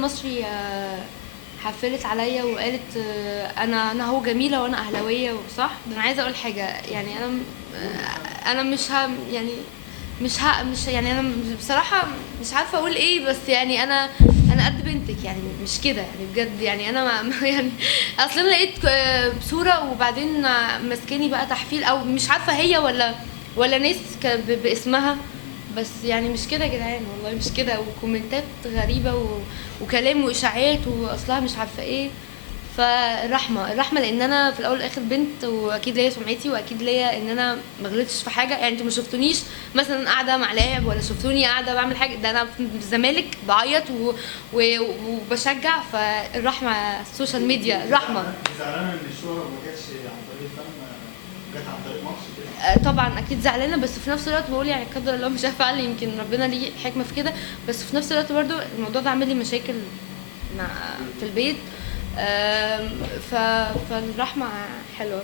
المصري حفلت عليا وقالت انا هو جميله وانا اهلاويه وصح. ده انا عايزه اقول حاجه، يعني انا يعني مش يعني انا بصراحه مش عارفه اقول ايه، بس يعني انا قد بنتك يعني، مش كده يعني بجد. يعني انا يعني اصلا لقيت صوره وبعدين ماسكاني بقى تحفيل، او مش عارفه هي ولا ناس باسمها، بس يعني مش كده يا جدعان، والله مش كده. وكومنتات غريبه وكلام واشاعات واصلها مش عارفه ايه. فالرحمه لان انا في الاول والاخر بنت، واكيد ليا سمعتي، واكيد ليا ان انا ما غلطتش في حاجه. يعني انتوا ما شفتونيش مثلا قاعده مع لاعب، ولا شفتوني قاعده بعمل حاجه. ده انا في الزمالك بعيط وبشجع. فالرحمه السوشيال ميديا الرحمه. زعلانه ان الشهره ما جاتش عن طريق الفن، جت عن طريق ماتش كده؟ طبعا اكيد زعلانه، بس في نفس الوقت بقول يعني قدر الله مش هفعل، يمكن ربنا ليه حكمه في كده. بس في نفس الوقت برضو الموضوع ده عامل لي مشاكل مع في البيت. فالرحمه حلوه.